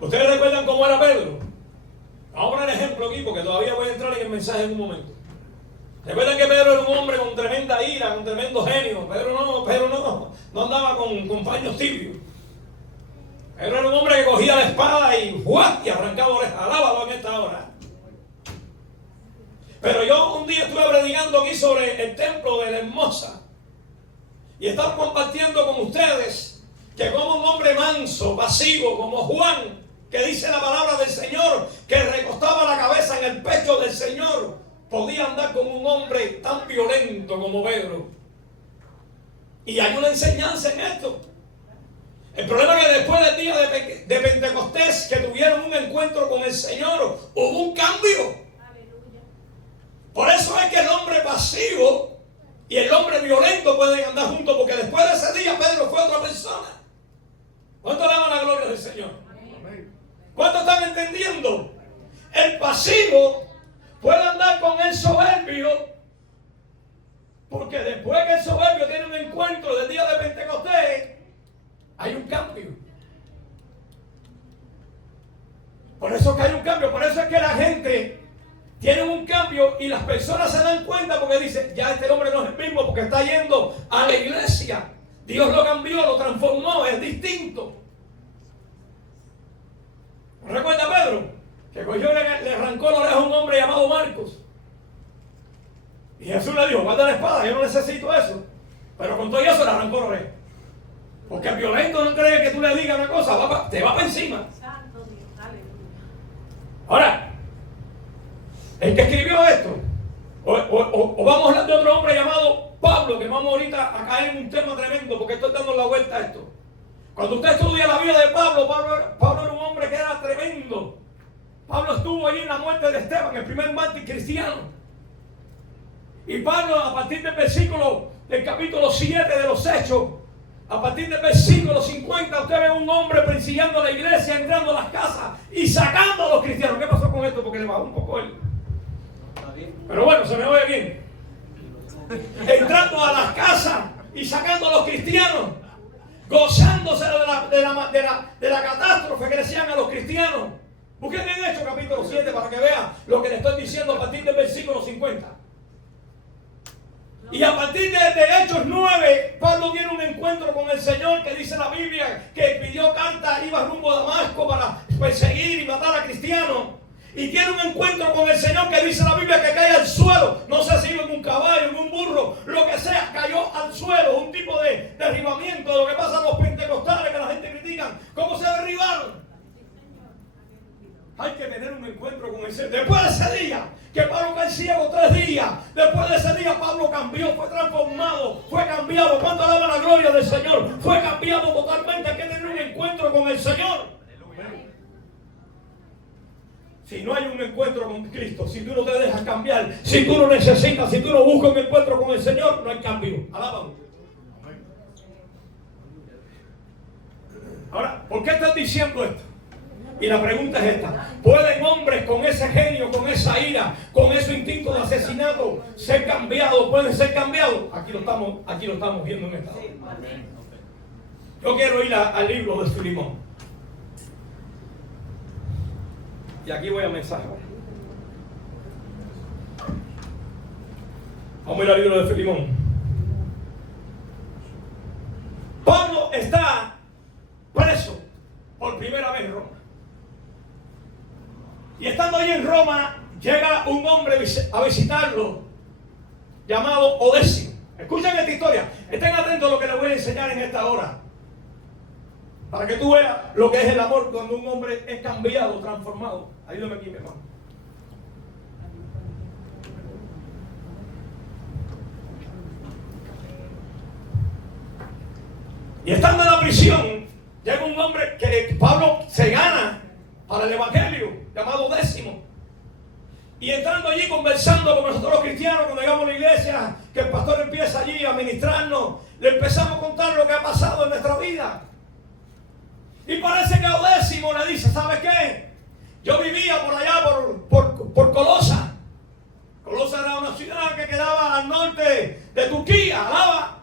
¿Ustedes recuerdan cómo era Pedro? Vamos a poner ejemplo aquí porque todavía voy a entrar en el mensaje en un momento. ¿Recuerdan que Pedro era un hombre con tremenda ira, con tremendo genio? Pedro no andaba con paños tibios. Pedro era un hombre que cogía la espada y arrancaba orejas. Alábalo en esta hora. Pero yo un día estuve predicando aquí sobre el templo de la Hermosa y estaba compartiendo con ustedes que como un hombre manso, pasivo, como Juan, que dice la palabra del Señor, que recostaba la cabeza en el pecho del Señor, podía andar con un hombre tan violento como Pedro. Y hay una enseñanza en esto. El problema es que después del día de Pentecostés, que tuvieron un encuentro con el Señor, hubo un cambio. Por eso es que el hombre pasivo y el hombre violento pueden andar juntos, porque después de ese día Pedro fue otra persona. ¿Cuánto alaban la gloria del Señor? ¿Cuánto están entendiendo? El pasivo puede andar con el soberbio, porque después que el soberbio tiene un encuentro del día de Pentecostés, hay un cambio. Por eso es que hay un cambio, por eso es que la gente tiene un cambio y las personas se dan cuenta porque dicen, ya este hombre no es el mismo porque está yendo a la iglesia. Dios lo cambió, lo transformó, es distinto. ¿Recuerda Pedro? Que cogió y le arrancó la oreja a un hombre llamado Marcos. Y Jesús le dijo, guarda la espada, yo no necesito eso. Pero con todo eso le arrancó la oreja. Porque el violento no cree que tú le digas una cosa, te va para encima. Ahora, el que escribió esto, o vamos a hablar de otro hombre llamado Pablo, que vamos ahorita a caer en un tema tremendo, porque estoy dando la vuelta a esto. Cuando usted estudia la vida de Pablo era un hombre que era tremendo. Pablo estuvo allí en la muerte de Esteban, el primer mártir cristiano. Y Pablo, a partir del capítulo 7 de los Hechos, a partir del versículo 50, usted ve un hombre persiguiendo a la iglesia, entrando a las casas y sacando a los cristianos. ¿Qué pasó con esto? Porque le bajó un poco él. Pero bueno, se me oye bien. Entrando a las casas y sacando a los cristianos, gozándose de la catástrofe que le decían a los cristianos. Busquen en Hechos capítulo 7 para que vean lo que le estoy diciendo a partir del versículo 50. Y a partir de Hechos 9, Pablo tiene un encuentro con el Señor, que dice la Biblia que pidió carta, iba rumbo a Damasco para perseguir y matar a cristianos. Y tiene un encuentro con el Señor que dice la Biblia que cae al suelo. No sé si iba en un caballo, en un burro, lo que sea, cayó al suelo. Un tipo de derribamiento de lo que pasa a los pentecostales que la gente critica. ¿Cómo se derribaron? Hay que tener un encuentro con el Señor. Después de ese día, que Pablo cae ciego 3 días. Después de ese día Pablo cambió, fue transformado, fue cambiado. ¿Cuánto alaba la gloria del Señor? Fue cambiado totalmente. Hay que tener un encuentro con el Señor. Si no hay un encuentro con Cristo, si tú no te dejas cambiar, si tú no necesitas, si tú no buscas un encuentro con el Señor, no hay cambio. Alábalo. Ahora, ¿por qué estás diciendo esto? Y la pregunta es esta: ¿pueden hombres con ese genio, con esa ira, con ese instinto de asesinato ser cambiados? ¿Pueden ser cambiados? Aquí lo estamos viendo en esta hora. Yo quiero ir al libro de Filemón. Y aquí voy a mensaje. Vamos a ir al libro de Filemón. Pablo está preso por primera vez en Roma. Y estando allí en Roma, llega un hombre a visitarlo, llamado Odesio. Escuchen esta historia. Estén atentos a lo que les voy a enseñar en esta hora, para que tú veas lo que es el amor cuando un hombre es cambiado, transformado. Ayúdame aquí, mi hermano. Y estando en la prisión, llega un hombre que Pablo se gana para el evangelio, llamado Décimo. Y entrando allí, conversando con nosotros los cristianos, cuando llegamos a la iglesia, que el pastor empieza allí a ministrarnos, le empezamos a contar lo que ha pasado en nuestra vida. Y parece que Odésimo le dice: ¿sabes qué? Yo vivía por allá, por Colosa. Colosa era una ciudad que quedaba al norte de Turquía, alaba.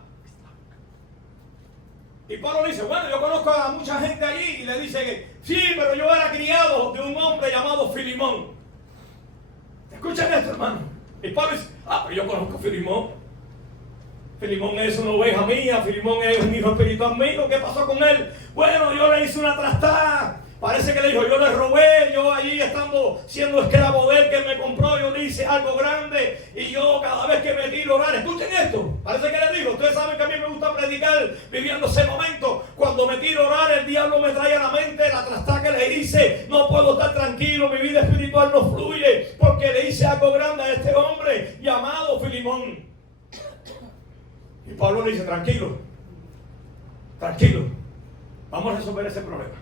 Y Pablo dice: bueno, yo conozco a mucha gente allí. Y le dice que Sí, pero yo era criado de un hombre llamado Filimón. Escuchen esto, hermano. Y Pablo dice, pero yo conozco a Filimón. Filimón es una oveja mía, Filimón es un hijo espiritual mío. ¿Qué pasó con él? Bueno, yo le hice una trastada. Parece que le dijo, yo le robé, yo allí estando siendo esclavo de él, que él me compró, yo le hice algo grande, y yo cada vez que me tiro a orar, escuchen esto, parece que le digo, ustedes saben que a mí me gusta predicar viviendo ese momento, cuando me tiro a orar, el diablo me trae a la mente la trastada que le hice, no puedo estar tranquilo, mi vida espiritual no fluye, porque le hice algo grande a este hombre llamado Filimón. Y Pablo le dice, tranquilo, vamos a resolver ese problema.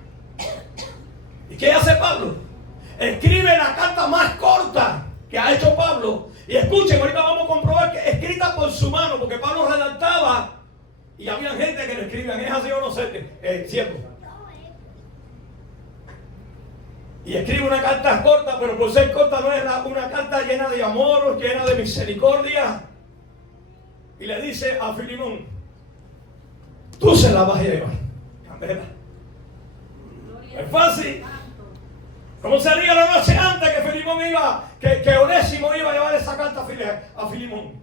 ¿Y qué hace Pablo? Escribe la carta más corta que ha hecho Pablo. Y escuchen, ahorita vamos a comprobar que es escrita por su mano, porque Pablo redactaba y había gente que le escribían. ¿Es así o no sé? Cierto. Y escribe una carta corta, pero por ser corta no es una carta llena de amor, llena de misericordia. Y le dice a Filimón, tú se la vas a llevar. Candela. Es fácil. ¿Cómo sería la noche antes que Filimón que Onésimo iba a llevar esa carta a Filimón?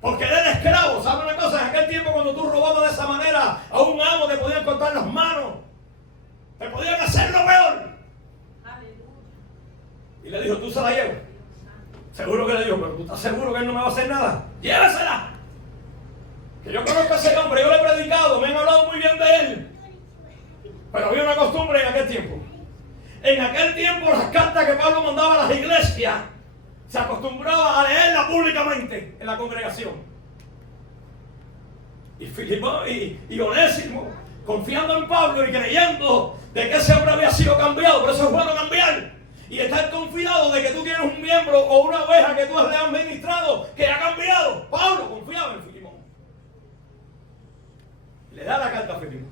Porque él era esclavo. ¿Sabe una cosa? En aquel tiempo, cuando tú robabas de esa manera a un amo, te podían cortar las manos, te podían hacer lo peor. Y le dijo, tú se la llevas. Seguro que le dijo, pero tú estás seguro que él no me va a hacer nada. Llévesela. Que yo conozco a ese hombre, yo le he predicado, me han hablado muy bien de él. Pero había una costumbre en aquel tiempo. En aquel tiempo las cartas que Pablo mandaba a las iglesias se acostumbraba a leerlas públicamente en la congregación. Y Filimón y Onésimo, confiando en Pablo y creyendo de que ese hombre había sido cambiado, por eso es bueno cambiar. Y estar confiado de que tú tienes un miembro o una oveja que tú le has ministrado que ha cambiado. Pablo confiaba en Filimón. Le da la carta a Filimón,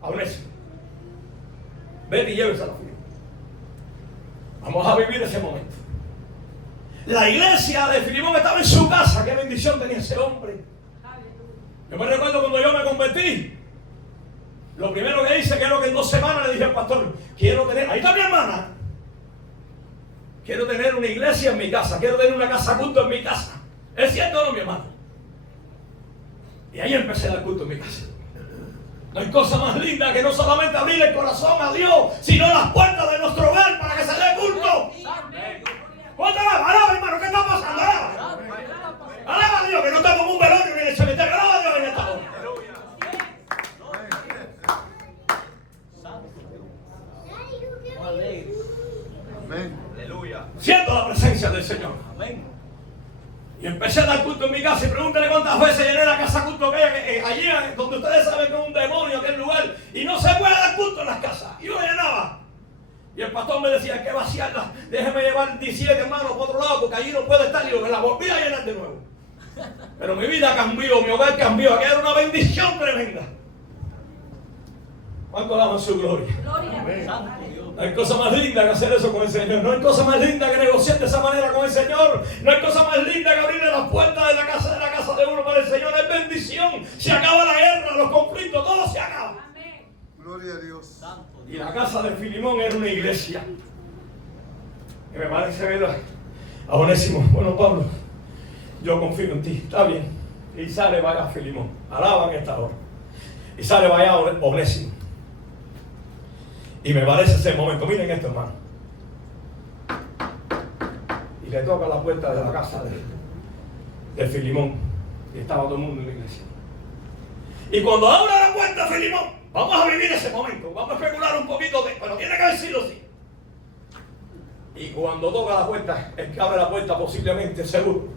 a Onésimo. Vete y llévesela a Filimón. Vamos a vivir ese momento. La iglesia de Filimón estaba en su casa. Qué bendición tenía ese hombre. Yo me recuerdo cuando yo me convertí. Lo primero que hice, que era que en 2 semanas le dije al pastor, quiero tener, ahí está mi hermana, quiero tener una iglesia en mi casa, quiero tener una casa culto en mi casa. ¿Es cierto o no, mi hermano? Y ahí empecé a dar culto en mi casa. No hay cosa más linda que no solamente abrir el corazón a Dios, sino las puertas de nuestro hogar para que se dé culto. ¿Cuánto alaba? Alaba, hermano, ¿qué está pasando? Alaba. Alaba a Dios, que no estamos en un velorio ni en el cementerio. Alaba a Dios en esta hora. Amén. Aleluya. Siento la presencia del Señor. Amén. Y empecé a dar culto en mi casa y pregúntale cuántas veces llené la casa culto que allí donde ustedes saben que es un demonio aquel lugar y no se puede dar culto en las casas. Y yo llenaba. Y el pastor me decía, hay que vaciarla, déjeme llevar 17 hermanos por otro lado porque allí no puede estar. Y yo me la volví a llenar de nuevo. Pero mi vida cambió, mi hogar cambió. Aquella era una bendición tremenda. ¿Cuánto alaban su gloria? Amén. No hay cosa más linda que hacer eso con el Señor. No hay cosa más linda que negociar de esa manera con el Señor. No hay cosa más linda que abrirle las puertas de la casa de uno para el Señor. Es bendición. Se acaba la guerra, los conflictos, todo se acaba. Gloria a Dios. Y la casa de Filimón era una iglesia. Y me parece ver a Onésimo. Bueno, Pablo, yo confío en ti. Está bien. Y sale, vaya a Filimón. Alaban esta hora. Y sale, vaya a Onésimo. Y me parece ese momento. Miren esto, hermano. Y le toca la puerta de la casa de Filimón. Y estaba todo el mundo en la iglesia. Y cuando abre la puerta Filimón, vamos a vivir ese momento. Vamos a especular un poquito de... Pero tiene que decirlo así. Y cuando toca la puerta, el que abre la puerta posiblemente, seguro,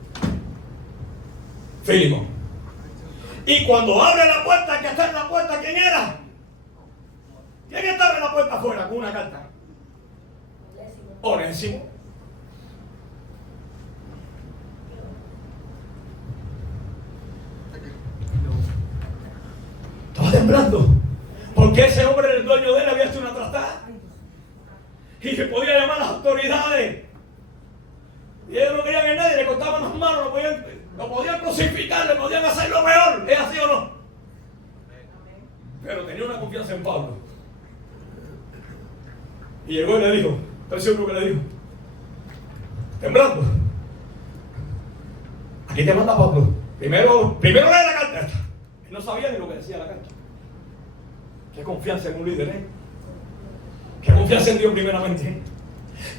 Filimón. Y cuando abre la puerta, el que está en la puerta, ¿quién era? ¿Quién estaba en la puerta afuera con una carta? Onésimo. Estaba temblando. Porque ese hombre, el dueño de él, había hecho una trastada. Y se podía llamar a las autoridades. Y ellos no querían que nadie le cortaban las manos, lo podían crucificar, le podían hacer lo peor. ¿Es así o no? Pero tenía una confianza en Pablo. Y llegó y le dijo, estoy seguro que le dijo, temblando, aquí te manda Pablo. Primero lee la carta esta. Él no sabía ni lo que decía la carta. Qué confianza en un líder, ¿eh? Qué confianza en Dios primeramente, ¿eh?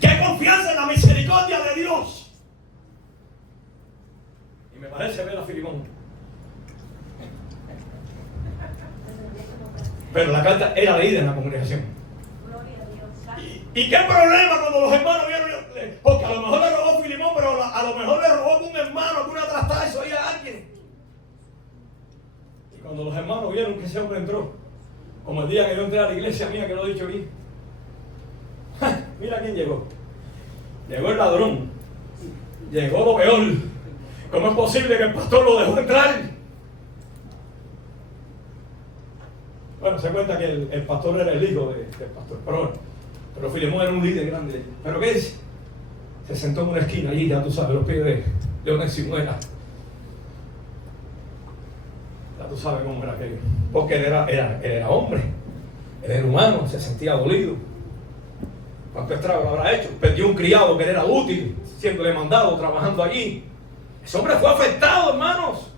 Qué confianza en la misericordia de Dios. Y me parece ver a Filimón. Pero la carta era leída en la congregación. ¿Y qué problema cuando los hermanos vieron? Porque a lo mejor le robó Filimón, pero a lo mejor le robó con un hermano, con una trastada, eso oía a alguien. Y cuando los hermanos vieron que ese hombre entró, como el día que yo entré a la iglesia mía, que lo he dicho aquí, mira quién llegó. Llegó el ladrón. Llegó lo peor. ¿Cómo es posible que el pastor lo dejó entrar? Bueno, se cuenta que el pastor era el hijo del pastor. Pero Filemón era un líder grande. ¿Pero qué dice? Se sentó en una esquina allí, ya tú sabes, los pies de una encimuela. Ya tú sabes cómo era aquello. Porque él era hombre. Él era humano, se sentía dolido. ¿Cuánto estrago lo habrá hecho? Perdió un criado que era útil, siéndole mandado, trabajando allí. Ese hombre fue afectado, hermanos.